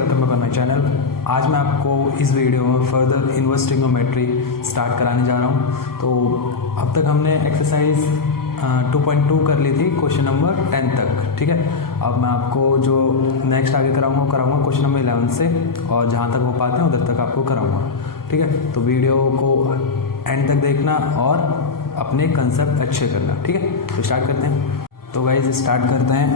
Welcome back my channel. आज मैं आपको इस वीडियो में फर्दर इनवर्स ट्रिग्नोमेट्री स्टार्ट कराने जा रहा हूं। तो अब तक हमने एक्सरसाइज 2.2 कर ली थी, क्वेश्चन नंबर 10 तक। ठीक है, अब मैं आपको जो नेक्स्ट आगे कराऊंगा क्वेश्चन नंबर 11 से, और जहां तक हो पाते हैं उधर तक आपको कराऊंगा। ठीक है, तो वीडियो को एंड तक देखना और अपने कंसेप्ट अच्छे करना। ठीक है, तो स्टार्ट करते हैं। तो गाइस स्टार्ट करते हैं।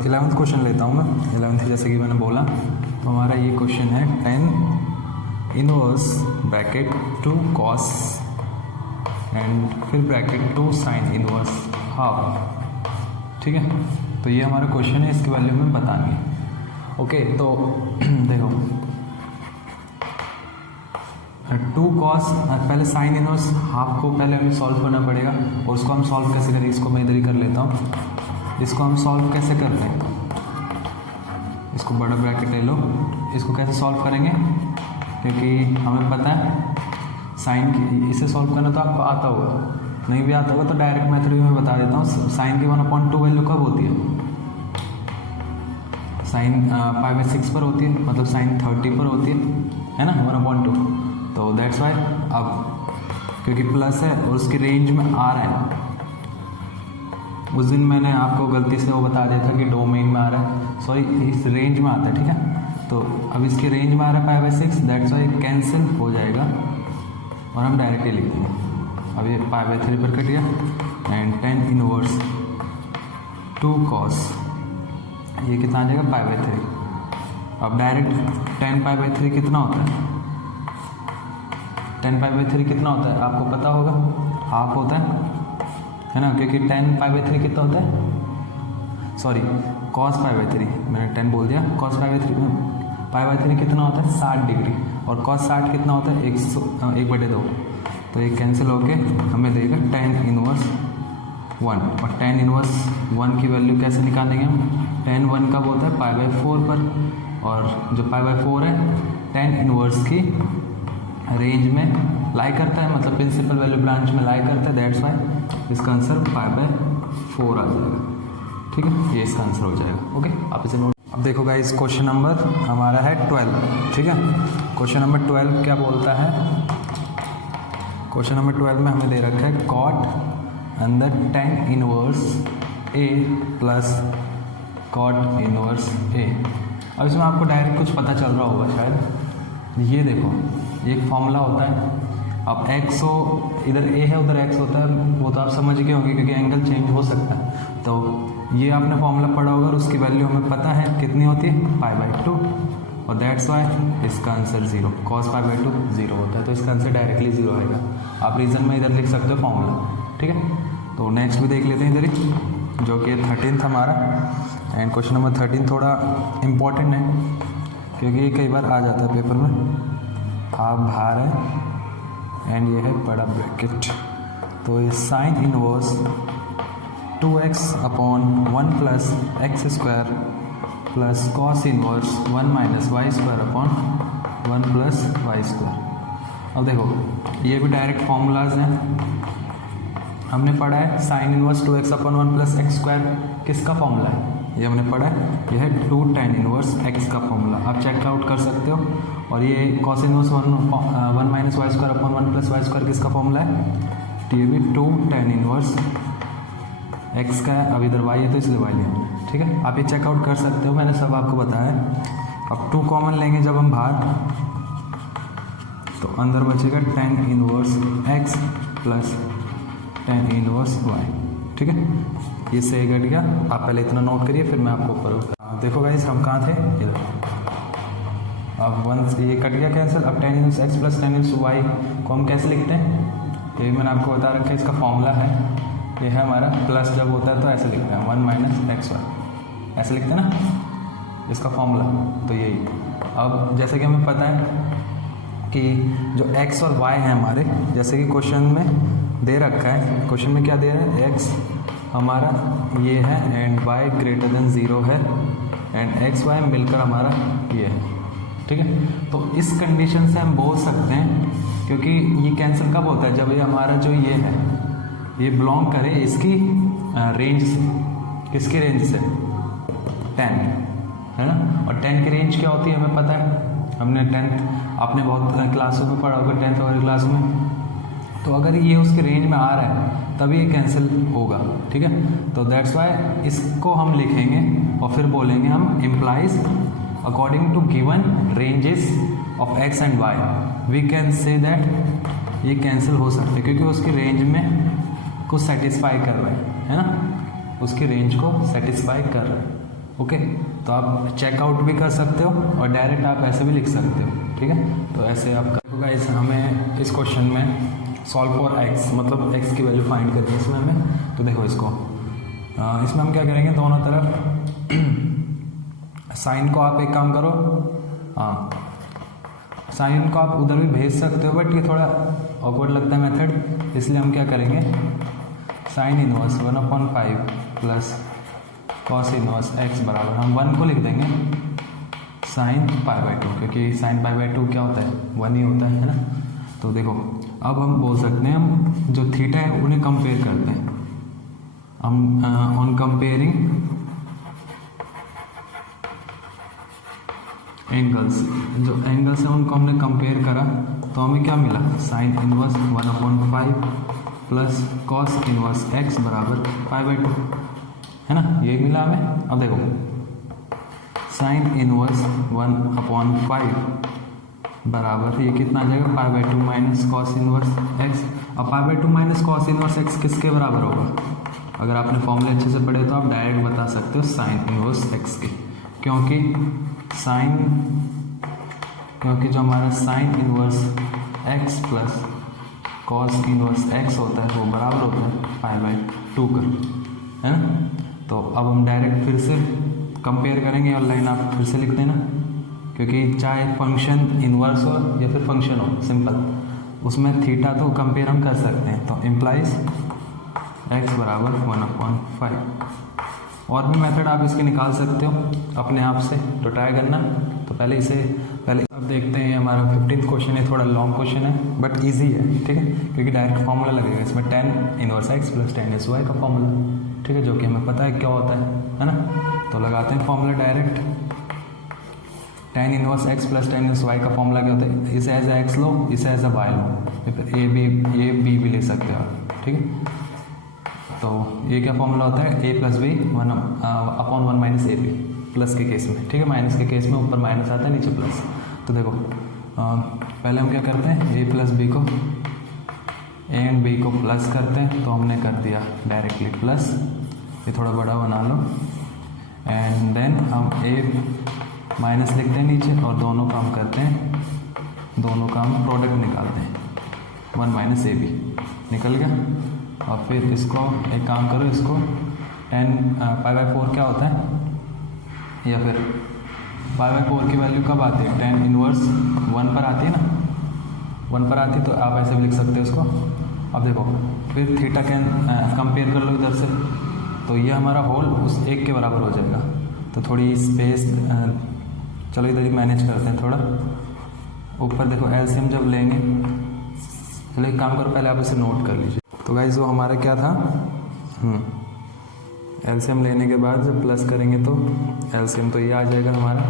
11th क्वेश्चन लेता हूँ मैं। 11th जैसे कि मैंने बोला, तो हमारा ये क्वेश्चन है 10 इनवर्स ब्रैकेट 2 कॉस एंड फिर ब्रैकेट 2 साइन इनवर्स हाफ। ठीक है, तो ये हमारा क्वेश्चन है, इसकी वैल्यू हमें बतानी है। ओके, तो देखो 2 कॉस, पहले साइन इनवर्स हाफ को पहले हमें सॉल्व करना पड़ेगा, और उसको हम सॉल्व कैसे करें, इसको मैं इधर ही कर लेता हूँ। इसको हम सॉल्व कैसे करते हैं, इसको बड़ा ब्रैकेट ले लो। इसको कैसे सॉल्व करेंगे, क्योंकि हमें पता है साइन की, इसे सॉल्व करना तो आपको आता होगा, नहीं भी आता होगा तो डायरेक्ट मेथड भी मैं बता देता हूँ। साइन की 1/2 वैल्यू कब होती है, साइन 5/6 पर होती है, मतलब साइन 30 पर होती है ना, 1/2। तो दैट्स वाई, अब क्योंकि प्लस है और उसकी रेंज में आ रहा है, उस दिन मैंने आपको गलती से वो बता दिया था कि डोमेन में आ रहा है, सॉरी इस रेंज में आता है। ठीक है, तो अब इसकी रेंज में आ रहा है 5/6, दैट्स वाई कैंसिल हो जाएगा और हम डायरेक्टली लिख देंगे। अब ये 5/3 पर कट गया एंड 10 इनवर्स 2 कॉस, ये कितना आ जाएगा 5/3। अब डायरेक्ट 10 5/3 कितना होता है, 10 5/3 कितना होता है आपको पता होगा, हाफ होता है ना, क्योंकि 10 5/3 कितना होता है, सॉरी cos 5/3, मैंने 10 बोल दिया। cos 5/3 कितना होता है 60 डिग्री, और cos 60 कितना होता है 1/2। तो ये कैंसिल होके हमें देगा 10 इनवर्स 1, और 10 इनवर्स 1 की वैल्यू कैसे निकालेंगे हम, 10 1 कब होता है π/4 पर, और जो π/4 है 10 इनवर्स की रेंज में लाई करता है, मतलब प्रिंसिपल वैल्यू ब्रांच में लाई करता है, दैट्स वाई इसका आंसर 5/4 आ जाएगा। ठीक है, ये इसका आंसर हो जाएगा। ओके, आप इसे नोट। अब देखो गाइस, क्वेश्चन नंबर हमारा है 12। ठीक है, क्वेश्चन नंबर 12 क्या बोलता है, क्वेश्चन नंबर 12 में हमें दे रखा है कॉट अंदर 10 इनवर्स ए प्लस कॉट इनवर्स ए। अब इसमें आपको डायरेक्ट कुछ पता चल रहा होगा शायद, ये देखो एक फॉर्मूला होता है। अब x हो, इधर a है उधर x होता है, वो तो आप समझ गए होंगे क्योंकि एंगल चेंज हो सकता है। तो ये आपने फॉर्मूला पढ़ा होगा और उसकी वैल्यू हमें पता है कितनी होती है π/2, और दैट्स वाई इसका आंसर 0, cos π/2 0 होता है, तो इसका आंसर डायरेक्टली 0 आएगा। आप रीजन में इधर लिख सकते हो फॉर्मूला। ठीक है, तो नेक्स्ट भी देख लेते हैं इधर ही, जो कि 13th हमारा। एंड क्वेश्चन नंबर 13 थोड़ा इम्पॉर्टेंट है, क्योंकि ये कई बार आ जाता है पेपर में। हाफ बाहर है एंड ये है बड़ा ब्रैकेट, तो ये sine inverse 2x upon 1 plus x square plus cos inverse 1 minus y square upon 1 plus y square. अब देखो ये भी डायरेक्ट फॉर्मूलाज हैं, हमने पढ़ा है sine inverse 2x upon 1 plus x square किसका फॉर्मूला है, ये हमने पढ़ा है, यह है 2 tan इनवर्स x का फॉर्मूला, आप चेकआउट कर सकते हो। और ये cos inverse 1 minus y square upon 1 plus y square किसका फॉर्मूला है, तो ये भी 2 tan इनवर्स x का है। अब इधर y है तो इसलिए y लिया। ठीक है, आप ये चेकआउट कर सकते हो, मैंने सब आपको बताया है। अब 2 कॉमन लेंगे जब हम बाहर, तो अंदर बचेगा tan inverse x plus tan inverse y। ठीक है, ये सही कट गया। आप पहले इतना नोट करिए, फिर मैं आपको ऊपर देखो गाइस हम कहाँ थे, इधर। अब 1 ये कट गया कैंसिल। अब tan inverse x plus tan inverse y को हम कैसे लिखते हैं, तो ये मैंने आपको बता रखा है, इसका फॉर्मूला है, ये है हमारा प्लस जब होता है तो ऐसे लिखते हैं 1 माइनस एक्स वाई, ऐसे लिखते हैं ना, इसका फॉर्मूला तो यही। अब जैसे कि हमें पता है कि जो x और y है हमारे, जैसे कि क्वेश्चन में दे रखा है, क्वेश्चन में क्या दे रहा है, x हमारा ये है एंड y ग्रेटर देन 0 है एंड एक्स वाई मिलकर हमारा ये है। ठीक है, तो इस कंडीशन से हम बोल सकते हैं, क्योंकि ये कैंसिल कब होता है, जब ये हमारा जो ये है ये बिलोंग करे इसकी रेंज से, किसकी रेंज से, 10। है ना। और 10 की रेंज क्या होती है हमें पता है, हमने 10th आपने बहुत क्लासों में पढ़ा होगा 10th वाली क्लास में। तो अगर ये उसके रेंज में आ रहा है तभी ये कैंसिल होगा, ठीक है। तो दैट्स वाई इसको हम लिखेंगे और फिर बोलेंगे हम implies according to given ranges of x and y we can say that ये कैंसिल हो सकते हैं, क्योंकि उसकी रेंज में को सेटिस्फाई कर रहे हैं, है ना, उसकी रेंज को सेटिस्फाई कर रहे हैं। ओके, तो आप चेकआउट भी कर सकते हो और डायरेक्ट आप ऐसे भी लिख सकते हो, ठीक है। तो ऐसे आप करोगे। गाइस हमें इस क्वेश्चन में सॉल्व फॉर एक्स मतलब एक्स की वैल्यू फाइंड करनी है इसमें हमें। तो देखो इसको इसमें हम क्या करेंगे, दोनों तरफ साइन को आप एक काम करो, हाँ साइन को आप उधर भी भेज सकते हो, बट ये थोड़ा ऑकवर्ड लगता है मेथड, इसलिए हम क्या करेंगे sine inverse 1/5 plus cos inverse x बराबर हम 1 को लिख देंगे साइन π/2, क्योंकि साइन π/2 क्या होता है 1 ही होता है ना। तो देखो अब हम बोल सकते हैं हम जो थीटा है उन्हें कंपेयर करते हैं, हम ऑन कंपेयरिंग एंगल्स, जो एंगल्स हैं उनको हमने कंपेयर करा तो हमें क्या मिला sine inverse 1/5 plus cos inverse x बराबर π/2, है ना, ये मिला हमें। अब देखो साइन इनवर्स 1/5 बराबर ये कितना आ जाएगा π/2 माइनस कॉस इनवर्स एक्स। अब π/2 माइनस कॉस इनवर्स एक्स किसके बराबर होगा, अगर आपने फॉर्मूले अच्छे से पढ़े तो आप डायरेक्ट बता सकते हो साइन इनवर्स एक्स के, क्योंकि जो हमारा sine inverse x plus cos inverse x होता है वो बराबर होता है π/2 का, है ना। तो अब हम डायरेक्ट फिर से कंपेयर करेंगे और लाइन आप फिर से लिख देना, क्योंकि चाहे फंक्शन इनवर्स हो या फिर फंक्शन हो सिंपल, उसमें थीटा तो कंपेयर हम कर सकते हैं। तो इम्प्लाइज एक्स बराबर 1/5। और भी मेथड आप इसके निकाल सकते हो अपने आप से, तो ट्राई करना। तो पहले अब देखते हैं हमारा 15th क्वेश्चन है, थोड़ा लॉन्ग क्वेश्चन है बट इजी है, ठीक है, क्योंकि डायरेक्ट फार्मूला लगेगा इसमें tan inverse x plus tan inverse y का फार्मूला, ठीक है, जो कि हमें पता है क्या होता है ना। तो लगाते हैं formula direct, tan inverse x plus tan inverse y का फॉर्मूला क्या होता है, इसे एज ए एक्स लो, इसे एज ए वाई लो, ये बी भी ले सकते हो आप, ठीक है। तो ये क्या फॉर्मूला होता है a plus B 1/1 minus A B, plus के केस में, ठीक है, माइनस के केस में ऊपर माइनस आता है नीचे प्लस। तो देखो पहले हम क्या करते हैं a प्लस बी को ए एंड बी को प्लस करते हैं, तो हमने कर दिया डायरेक्टली प्लस, ये थोड़ा बड़ा बना लो, एंड देन हम a माइनस लिखते हैं नीचे और दोनों का हम करते हैं, दोनों का हम प्रोडक्ट निकालते हैं 1 माइनस ए बी निकल गया। और फिर इसको एक काम करो, इसको π/4 क्या होता है, या फिर π/4 की वैल्यू कब आती है, tan इनवर्स 1 पर आती है ना, 1 पर आती है, तो आप ऐसे भी लिख सकते हो इसको। अब देखो फिर थीटा कैन कंपेयर कर लो इधर से, तो ये हमारा होल उस एक के बराबर हो जाएगा। तो थोड़ी स्पेस चलो इधर ही मैनेज करते हैं थोड़ा, ऊपर देखो एलसीएम जब लेंगे, चलो एक काम करो पहले आप इसे नोट कर लीजिए। तो गाइस वो हमारा क्या था, एलसीएम लेने के बाद जब प्लस करेंगे तो एलसीएम तो ये आ जाएगा हमारा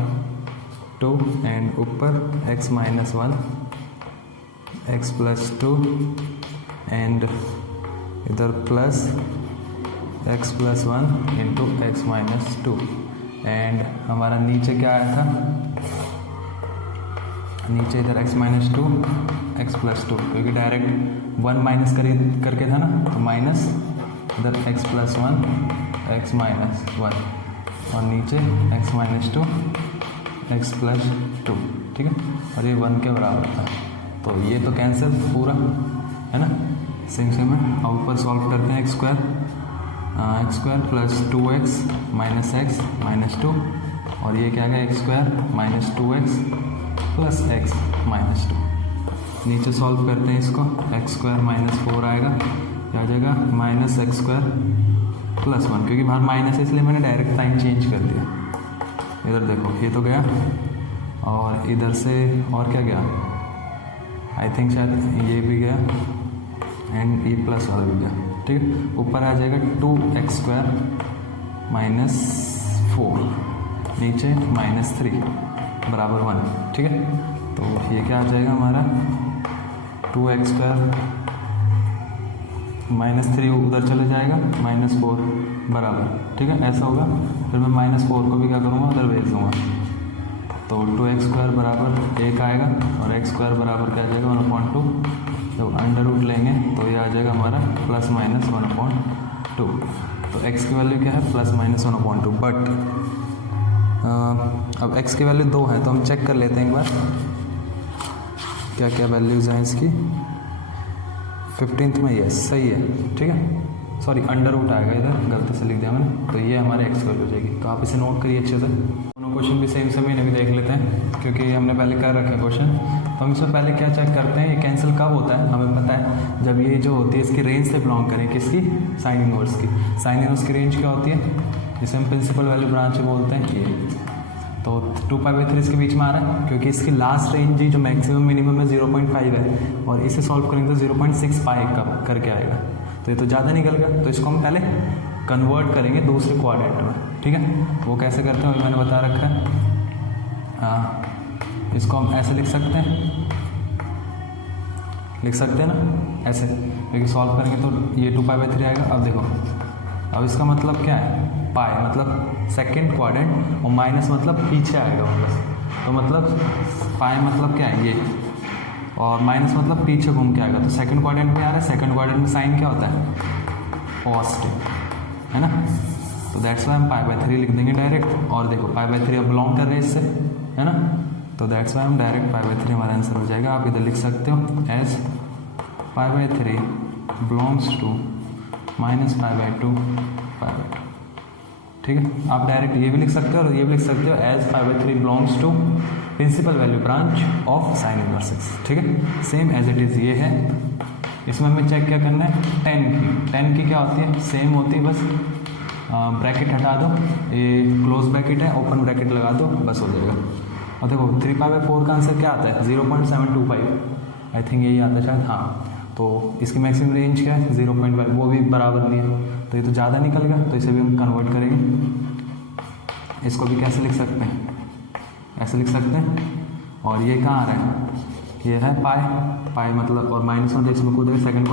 2 एंड ऊपर x minus 1 x plus 2 and इधर plus x plus 1 into x minus 2 and हमारा नीचे क्या आया था, नीचे इधर x माइनस 2 x प्लस 2, क्योंकि डायरेक्ट 1 माइनस करके था ना, तो माइनस इधर x प्लस 1 x माइनस 1 और नीचे x माइनस 2 x प्लस 2, ठीक है, और ये 1 के बराबर था। तो ये तो कैंसिल पूरा, है ना, सेम है। अब ऊपर सॉल्व करते हैं x square plus 2x minus x minus 2, और ये क्या गया x square minus 2x plus x minus 2। नीचे सॉल्व करते हैं इसको, x स्क्वायर माइनस 4 आएगा, क्या आ जाएगा माइनस एक्स स्क्वायर प्लस 1, क्योंकि बाहर माइनस है इसलिए मैंने डायरेक्ट साइन चेंज कर दिया। इधर देखो ये तो गया, और इधर से और क्या गया, आई थिंक शायद ये भी गया एंड ये प्लस वाला भी गया, ठीक है। ऊपर आ जाएगा 2x स्क्वायर माइनस 4, नीचे -3 बराबर 1, ठीक है। तो ये क्या आ जाएगा हमारा 2x² -3 उधर चले जाएगा -4 बराबर, ठीक है, ऐसा होगा। फिर मैं -4 को भी क्या करूँगा, उधर भेज दूँगा। तो 2x² बराबर 1 आएगा और x² बराबर क्या आ जाएगा 1/2। जब अंडर रूट लेंगे तो ये आ जाएगा हमारा ±1/2। तो x की वैल्यू क्या है ±1/2। बट अब x की वैल्यू 2 है तो हम चेक कर लेते हैं एक बार क्या क्या वैल्यूज़ हैं इसकी। 15th में यस सही है, ठीक है। सॉरी अंडर रूट आएगा, इधर गलती से लिख दिया मैंने। तो ये हमारे x की वैल्यू हो जाएगी। तो आप इसे नोट करिए अच्छे से। दोनों क्वेश्चन भी सेम सेम ही देख लेते हैं क्योंकि हमने पहले कर रखे क्वेश्चन। तो हम इसमें पहले क्या चेक करते हैं, ये कैंसिल कब होता है हमें पता है, जब ये जो होती है इसकी रेंज से बिलोंग करें, किसकी, साइन इनवर्स की। साइन इनवर्स की रेंज क्या होती है, जिसे हम प्रिंसिपल वैल्यू ब्रांच बोलते हैं ये। तो 2π/3 इसके बीच में आ रहा है क्योंकि इसकी लास्ट रेंज ही जो मैक्सिमम मिनिमम है 0.5 है और इसे सॉल्व करेंगे तो 0.6 पाई कब करके आएगा। तो ये तो ज़्यादा निकल गया। तो इसको हम पहले कन्वर्ट करेंगे दूसरे क्वाड्रेंट में, ठीक है। वो कैसे करते हैं मैंने बता रखा है। हाँ, इसको हम ऐसे लिख सकते हैं ना, ऐसे, क्योंकि सॉल्व करेंगे तो ये 2π/3 आएगा। अब देखो, अब इसका मतलब क्या है, पाई मतलब सेकंड क्वाड्रेंट और माइनस मतलब पीछे आएगा वापस। तो मतलब पाई मतलब क्या है ये, और माइनस मतलब पीछे घूम के आएगा। तो सेकंड क्वाड्रेंट में आ रहा है, सेकंड क्वाड्रेंट में साइन क्या होता है, पॉजिटिव, है ना। तो दैट्स वाई हम π/3 लिख देंगे डायरेक्ट। और देखो π/3 अब बिलोंग कर रहे हैं इससे, है ना। तो दैट्स वाई हम डायरेक्ट π/3 हमारा आंसर हो जाएगा। आप इधर लिख सकते हो एज π/3 बिलोंग्स टू -π/2 π/2, ठीक है। आप डायरेक्ट ये भी लिख सकते हो और ये भी लिख सकते हो as π/3 belongs to principal value branch of sine inverse x, ठीक है। सेम एज इट इज़ ये है। इसमें हमें चेक क्या करना है, tan की क्या होती है, सेम होती है, बस ब्रैकेट हटा दो, ये क्लोज ब्रैकेट है, ओपन ब्रैकेट लगा दो, बस हो जाएगा। और देखो 3π/4 का आंसर क्या आता है 0.725, आई थिंक यही आता है शायद, हाँ। तो इसकी मैक्सिमम रेंज क्या है 0.5, वो भी बराबर नहीं है। तो ये तो ज़्यादा निकल गया, तो इसे भी हम कन्वर्ट करेंगे। इसको भी कैसे लिख सकते हैं, ऐसे लिख सकते हैं। और ये कहाँ आ रहा है, ये है पाई मतलब, और माइनस में इसमें कूदेगा सेकंड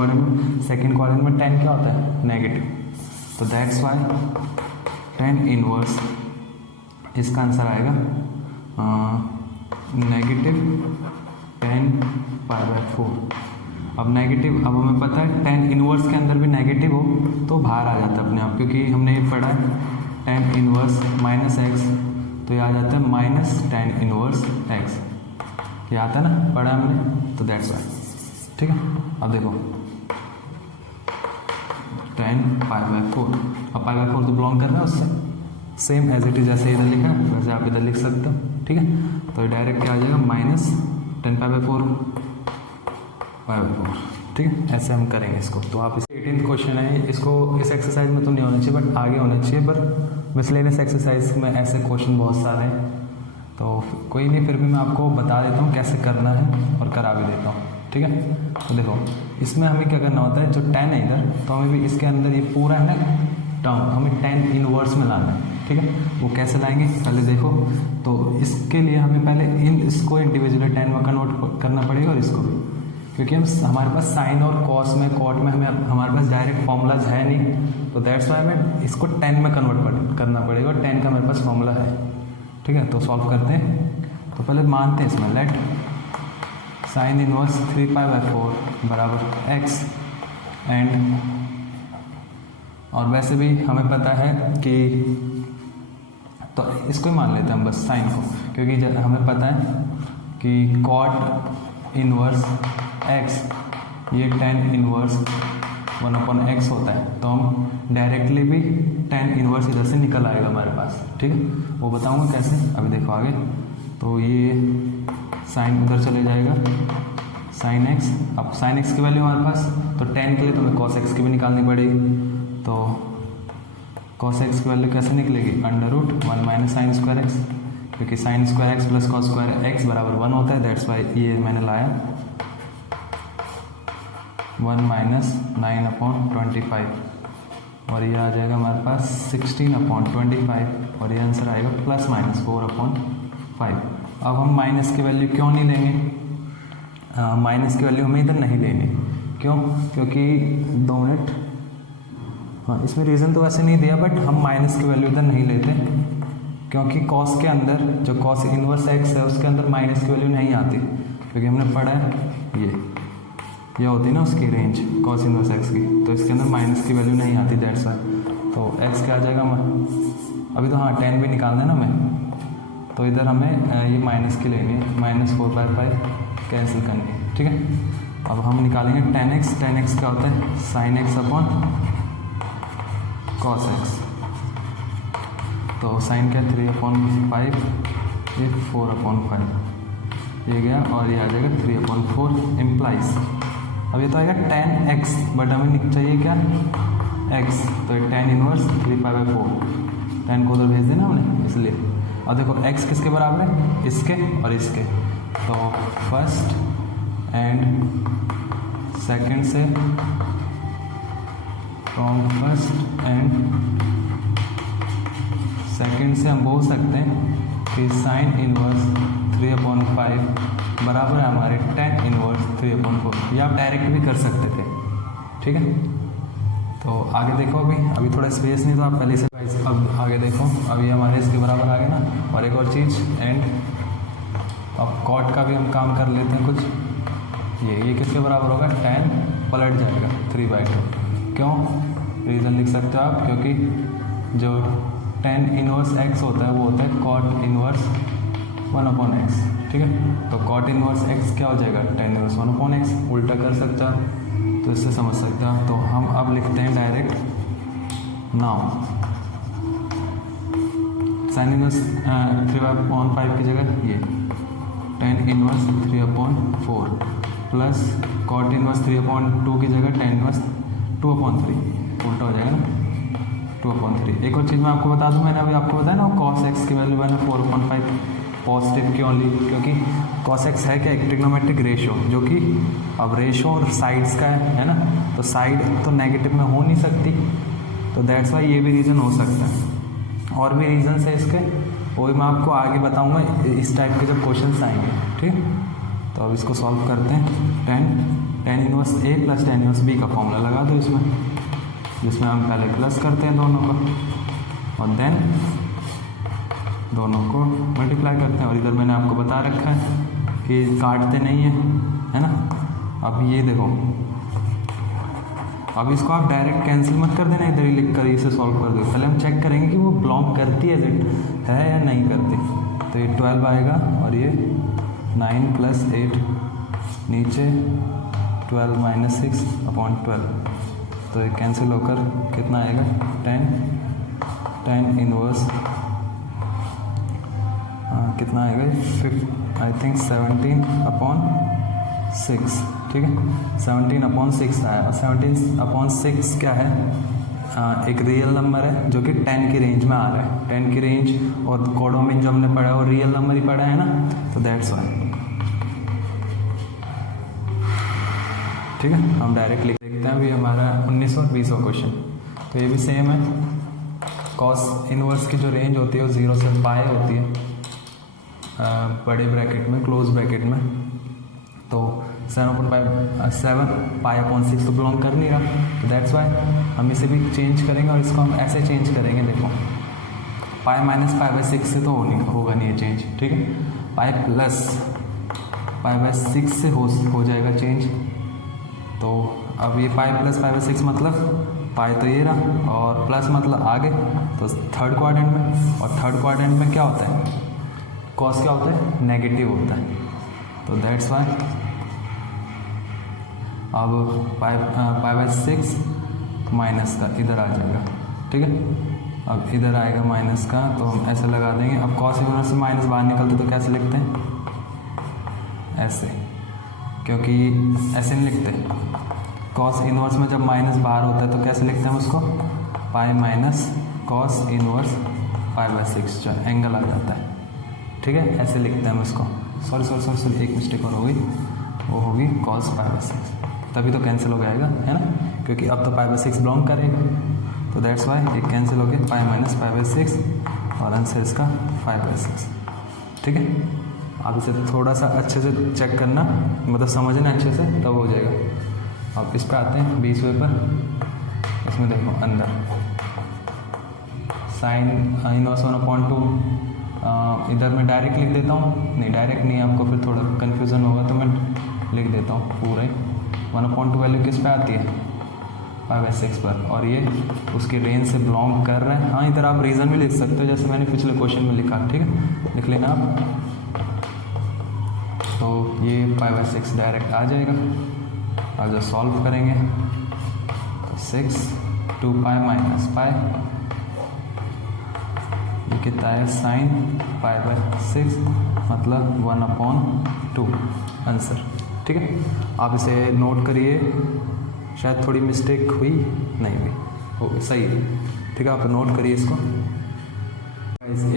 क्वाड्रेंट में tan क्या होता है, नेगेटिव। तो दैट्स वाई tan इनवर्स इसका आंसर आएगा नेगेटिव tan π/4। अब नेगेटिव, अब हमें पता है tan इनवर्स के अंदर भी नेगेटिव हो तो बाहर आ जाता है अपने आप, क्योंकि हमने ये पढ़ा है tan इनवर्स -x, तो ये आ जाता है -tan इनवर्स x, ये आता है ना, पढ़ा हमने। तो दैट्स वाई, ठीक है। अब देखो tan π/4, अब π/4 तो बिलोंग कर रहा है उससे, सेम एज इट इज, जैसे इधर लिखा है वैसे आप इधर लिख सकते हो, ठीक है। तो डायरेक्ट क्या आ जाएगा -tan π/4 π/4, ठीक है। ऐसे हम करेंगे इसको। तो आप इस 18th क्वेश्चन है, इसको इस एक्सरसाइज में तो नहीं होना चाहिए बट आगे होना चाहिए, पर मिसलेनियस एक्सरसाइज में ऐसे क्वेश्चन बहुत सारे हैं। तो कोई नहीं, फिर भी मैं आपको बता देता हूँ कैसे करना है और करा भी देता हूँ, ठीक है। तो देखो इसमें हमें क्या करना होता है, जो tan है इधर, तो हमें भी इसके अंदर ये पूरा है ना टर्म, हमें tan इनवर्स में लाना है, ठीक है। वो कैसे लाएंगे पहले देखो। तो इसके लिए हमें पहले इसको इंडिविजुअली tan में कन्वर्ट करना पड़ेगा और इसको भी, क्योंकि हम हमारे पास साइन और कॉस में कॉट में हमारे पास डायरेक्ट फॉर्मूलाज है नहीं। तो दैट्स वाई हमें इसको tan में कन्वर्ट करना पड़ेगा और tan का मेरे पास फॉर्मूला है, ठीक है। तो सॉल्व करते हैं। तो पहले मानते हैं इसमें लेट साइन इनवर्स 3π/4 बराबर x एंड, और वैसे भी हमें पता है कि, तो इसको ही मान लेते हैं हम बस साइन को, क्योंकि हमें पता है कि कॉट इनवर्स x ये tan इनवर्स 1/x होता है। तो हम डायरेक्टली भी tan इनवर्स इधर से निकल आएगा हमारे पास, ठीक है। वो बताऊंगा कैसे, अभी देखो आगे। तो ये साइन उधर चले जाएगा sin x, अब sin x की वैल्यू हमारे पास, तो tan के लिए तुम्हें cos x की भी निकालनी पड़ेगी। तो cos x की वैल्यू कैसे निकलेगी, √1 - sin² x, क्योंकि sin² x + cos² x बराबर 1 होता है। दैट्स वाई ये मैंने लाया 1 - 9/25, और ये आ जाएगा हमारे पास 16/25 और ये आंसर आएगा ±4/5। अब हम माइनस की वैल्यू क्यों नहीं लेंगे, माइनस की वैल्यू हमें इधर नहीं लेनी, क्यों? क्योंकि 2 मिनट, हाँ इसमें रीज़न तो वैसे नहीं दिया, बट हम माइनस की वैल्यू इधर नहीं लेते क्योंकि कॉस के अंदर जो कॉस इनवर्स एक्स है उसके अंदर माइनस की वैल्यू नहीं आती, क्योंकि हमने पढ़ा है ये होती है ना उसकी रेंज कॉस इनवर्स एक्स की, तो इसके अंदर माइनस की वैल्यू नहीं आती, दैट्स वाई। तो एक्स क्या आ जाएगा अभी तो हाँ 10 भी निकालना है ना हमें, तो इधर हमें ये माइनस की लेनी है, -4/5 कैंसिल करनी है, ठीक है। अब हम निकालेंगे tan x क्या होता है sin x upon cos x, तो साइन क्या 3/5, ये 4/5 ये गया और ये आ जाएगा 3/4 इम्प्लाइज। अब ये तो आएगा tan x, बट हमें चाहिए क्या x, तो ये tan इनवर्स 3/4, tan को उधर भेज देना हमने इसलिए। अब देखो x किसके बराबर है, इसके और इसके, तो फर्स्ट एंड सेकंड से, फ्रॉम फर्स्ट एंड सेकंड से हम बोल सकते हैं कि साइन इनवर्स 3/5 बराबर है हमारे tan इनवर्स 3/4, या आप डायरेक्ट भी कर सकते थे, ठीक है। तो आगे देखो, अभी थोड़ा स्पेस नहीं तो आप पहले से, अब आगे देखो, अभी हमारे इसके बराबर आ गए ना। और एक और चीज़, एंड अब कॉट का भी हम काम कर लेते हैं कुछ, ये किसके बराबर होगा, tan पलट जाएगा 3/2, क्यों? रीज़न लिख सकते हो आप, क्योंकि जो tan इनवर्स x होता है वो होता है cot इनवर्स 1/x, ठीक है। तो cot इनवर्स x क्या हो जाएगा, tan इनवर्स 1/x, उल्टा कर सकते हो तो इससे समझ सकते हो। तो हम अब लिखते हैं डायरेक्ट नाउ साइन इनवर्स 3/5 की जगह ये tan inverse 3/4 plus cot inverse 3/2 की जगह tan इनवर्स 2/3, उल्टा हो जाएगा ना 2/3। एक और चीज़ मैं आपको बता दूं, मैंने अभी आपको बताया ना cos x की वैल्यू मैंने 4/5 पॉजिटिव क्यों ली, क्योंकि cos x है क्या, एक ट्रिग्नोमेट्रिक रेशियो, जो कि अब रेशियो और साइड्स का है ना, तो साइड तो नेगेटिव में हो नहीं सकती, तो दैट्स वाई ये भी रीज़न हो सकता है। और भी रीजन्स है इसके, वो भी मैं आपको आगे बताऊंगा इस टाइप के जब क्वेश्चंस आएंगे, ठीक। तो अब इसको सॉल्व करते हैं। tan inverse a plus tan inverse b का फॉर्मूला लगा दो इसमें, जिसमें हम पहले प्लस करते हैं दोनों को और देन दोनों को मल्टीप्लाई करते हैं। और इधर मैंने आपको बता रखा है कि काटते नहीं है ना। अब ये देखो, अब इसको आप डायरेक्ट कैंसिल मत कर देना, इधर ही लिख कर इसे सॉल्व कर दो। पहले हम चेक करेंगे कि वो बिलोंग करती है या नहीं करती। तो ये 12 आएगा और ये 9 + 8 नीचे 12 - 6/12, तो ये कैंसिल होकर कितना आएगा, tan इनवर्स कितना आएगा, आई थिंक 17/6, ठीक है 17/6 आया। और 17/6 क्या है, एक रियल नंबर है जो कि 10 की रेंज में आ रहा है। 10 की रेंज और कोडोमिन जो हमने पढ़ा है वो रियल नंबर ही पढ़ा है ना, तो दैट्स वाई, ठीक है। हम डायरेक्ट लिख देखते हैं। अभी हमारा 19 और 20 क्वेश्चन, तो ये भी सेम है। कॉस इनवर्स की जो रेंज होती है वो 0 से पाई होती है, बड़े ब्रैकेट में, क्लोज ब्रैकेट में। तो 7π/6 तो बिलोंग कर नहीं रहा, तो दैट्स वाई हम इसे भी चेंज करेंगे और इसको हम ऐसे चेंज करेंगे। देखो π - π/6 से तो होगा नहीं ये चेंज, ठीक है। π + π/6 से हो जाएगा चेंज। तो अब ये π + π/6 मतलब पाई तो ये रहा और प्लस मतलब आगे, तो थर्ड क्वाड्रेंट में। और थर्ड क्वाड्रेंट में क्या होता है, कॉस क्या होता है, नेगेटिव होता है, तो दैट्स वाई अब π/6 माइनस का इधर आ जाएगा, ठीक है। अब इधर आएगा माइनस का, तो हम ऐसे लगा देंगे। अब कॉस इनवर्स से माइनस बाहर निकलते तो कैसे लिखते हैं, ऐसे, क्योंकि ऐसे नहीं लिखते। कॉस इनवर्स में जब माइनस बाहर होता है तो कैसे लिखते हैं उसको, पाई माइनस कॉस इनवर्स π/6, जो एंगल आ जाता है, ठीक है, ऐसे लिखते हैं हम इसको। सॉरी एक मिस्टेक और होगी, वो होगी cos π/6, तभी तो कैंसिल हो जाएगा, है ना, क्योंकि अब तो π/6 बिलोंग करेगा। तो दैट्स वाई एक कैंसिल हो गया, पाई माइनस पाई बाई 6 और आंसर इसका 5/6। ठीक है, आप इसे थोड़ा सा अच्छे से चेक करना, मतलब समझना अच्छे से, तब हो जाएगा। अब इस पर आते हैं 20वें पर। इसमें देखो अंदर साइन इनवर्स 1/2, इधर मैं डायरेक्ट लिख देता हूँ, नहीं डायरेक्ट नहीं, आपको फिर थोड़ा कन्फ्यूज़न होगा तो मैं लिख देता हूँ पूरा ही। 1/2 वैल्यू किस पे आती है, 5/6 पर, और ये उसकी रेंज से बिलोंग कर रहा है। हाँ, इधर आप रीज़न भी लिख सकते हो, जैसे मैंने पिछले क्वेश्चन में लिखा। ठीक है, लिख लेना आप। तो ये 5/6 डायरेक्ट आ जाएगा। अब जब सॉल्व करेंगे तो 6 2 पाई माइनस पाई, ये कितना है, साइन 5/6 मतलब 1/2 आंसर। ठीक है, आप इसे नोट करिए, शायद थोड़ी मिस्टेक हुई, नहीं हुई, हो गई, सही है। ठीक है, आप नोट करिए इसको।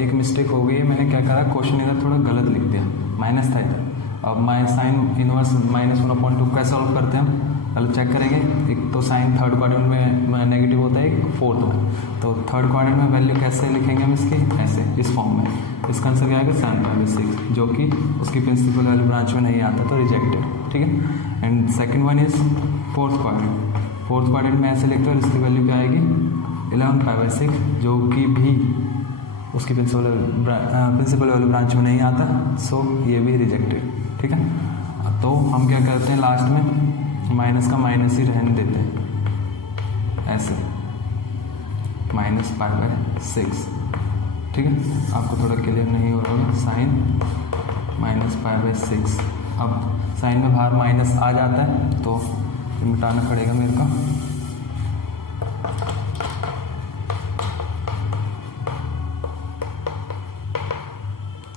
एक मिस्टेक हो गई है, मैंने क्या करा, क्वेश्चन इधर थोड़ा गलत लिख दिया, माइनस था इधर। अब साइन इनवर्स -1/2 कैसे सॉल्व करते हैं हम, पहले चेक करेंगे। एक तो साइन थर्ड क्वाड्रेंट में नेगेटिव होता है, एक फोर्थ में, तो थर्ड क्वाड्रेंट में वैल्यू कैसे लिखेंगे हम इसकी, ऐसे इस फॉर्म में। इसका आंसर क्या आएगा, sin 5/6, जो कि उसकी प्रिंसिपल वैल्यू ब्रांच में नहीं आता, तो रिजेक्टेड। ठीक है, and second one is fourth quadrant. Fourth quadrant में ऐसे लिखते हो, इसकी वैल्यू क्या आएगी, 11 5/6, जो कि भी उसकी प्रिंसिपल वैल्यू ब्रांच में नहीं आता, सो ये भी रिजेक्टेड। ठीक है, तो हम क्या करते हैं, लास्ट में माइनस का माइनस ही रहने देते हैं, ऐसे -5/6। ठीक है, आपको थोड़ा क्लियर नहीं हो रहा होगा, साइन -5/6। अब साइन में बाहर माइनस आ जाता है, तो मिटाना पड़ेगा मेरे को।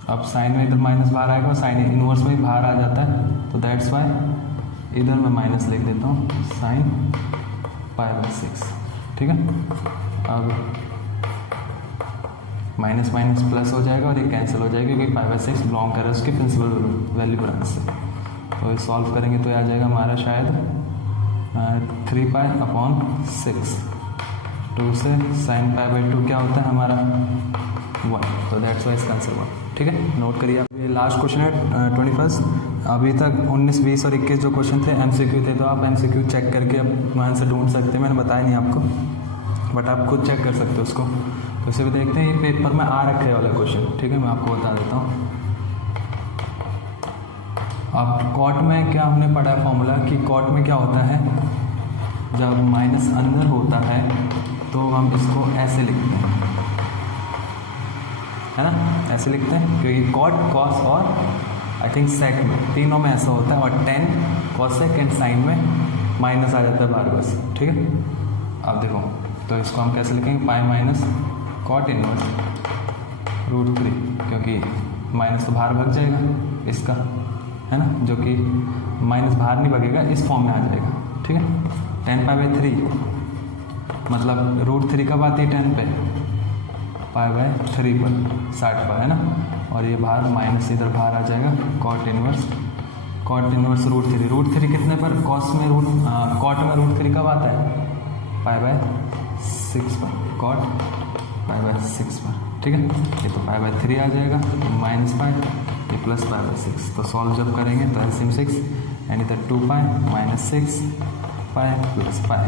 अब साइन में इधर माइनस बाहर आएगा और साइन इनवर्स में भी बाहर आ जाता है, तो दैट्स वाई इधर मैं माइनस लिख देता हूँ, साइन 5/6। ठीक है, अब माइनस माइनस प्लस हो जाएगा और ये कैंसिल हो जाएगा, क्योंकि 5/6 बिलोंग कर रहा है उसके प्रिंसिपल वैल्यू ब्रांच से। तो ये सॉल्व करेंगे तो आ जाएगा हमारा शायद 3π/6। 2 से साइन π/2 क्या होता है हमारा 1, तो दैट्स वाई इसका आंसर 1। ठीक है, नोट करिए आप। ये लास्ट क्वेश्चन है 21। अभी तक 19, 20 और 21 जो क्वेश्चन थे MCQ थे, तो आप MCQ चेक करके अब आंसर ढूंढ सकते हैं। मैंने बताया नहीं आपको, बट आप खुद चेक कर सकते हो उसको। तो इसे भी देखते हैं, ये पेपर में आ रखे वाला क्वेश्चन। ठीक है, मैं आपको बता देता हूँ। अब कॉट में क्या हमने पढ़ा है फॉर्मूला, कि कॉट में क्या होता है, जब माइनस अंदर होता है तो हम इसको ऐसे लिखते हैं, है ना, ऐसे लिखते हैं, क्योंकि कॉट, कॉस और आई थिंक सेक में, तीनों में ऐसा होता है, और टेन, कॉसेक एंड साइन में माइनस आ जाता है बार बस। ठीक है, अब देखो, तो इसको हम कैसे लिखेंगे, पाई माइनस कॉट इनवर्स √3, क्योंकि माइनस तो बाहर भाग जाएगा इसका, है ना, जो कि माइनस बाहर नहीं भागेगा, इस फॉर्म में आ जाएगा। ठीक है, 10π/3 मतलब √3 कब आती है 10 पे, π/3 पर 60 पर, है ना, और ये बाहर माइनस इधर बाहर आ जाएगा, कॉट इनवर्स √3। √3 कितने पर, कॉस में कॉट में √3 कब आता है, π/6 पर, कॉट π/6 पर। ठीक है, ये तो π/3 आ जाएगा, माइनस पाई, ये प्लस π/6। तो सॉल्व जब करेंगे तो LCM 6 एंड इधर 2π -6 पाई प्लस पाई,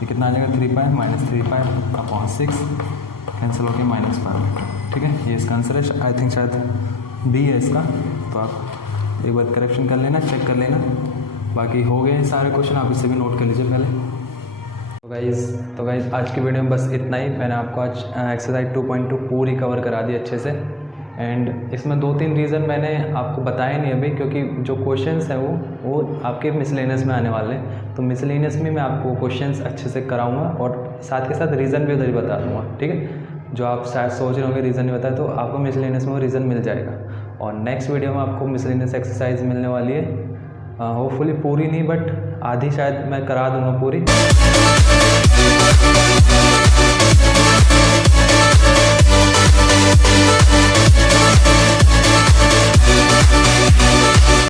ये कितना आ जाएगा, 3π -3π/6, कैंसिल होकर -π। ठीक है, ये इसका आंसर है। आई थिंक शायद बी है इसका, तो आप एक बार करेक्शन कर लेना, चेक कर लेना। बाकी हो गए सारे क्वेश्चन, आप इससे भी नोट कर लीजिए पहले। तो गाइज आज की वीडियो में बस इतना ही। मैंने आपको आज एक्सरसाइज 2.2 पूरी कवर करा दी अच्छे से, एंड इसमें 2-3 रीज़न मैंने आपको बताए नहीं अभी, क्योंकि जो क्वेश्चंस हैं वो आपके मिसलेनियस में आने वाले हैं। तो मिसलेनियस में मैं आपको क्वेश्चंस अच्छे से कराऊंगा और साथ के साथ रीज़न भी उधर ही बता दूंगा। ठीक है, जो आप शायद सोच रहे होंगे रीज़न नहीं बताया, तो आपको मिसलेनियस में वो रीज़न मिल जाएगा। और नेक्स्ट वीडियो में आपको मिसलेनियस एक्सरसाइज मिलने वाली है, होपफुली पूरी नहीं, बट आधी शायद मैं करा दूँगा पूरी।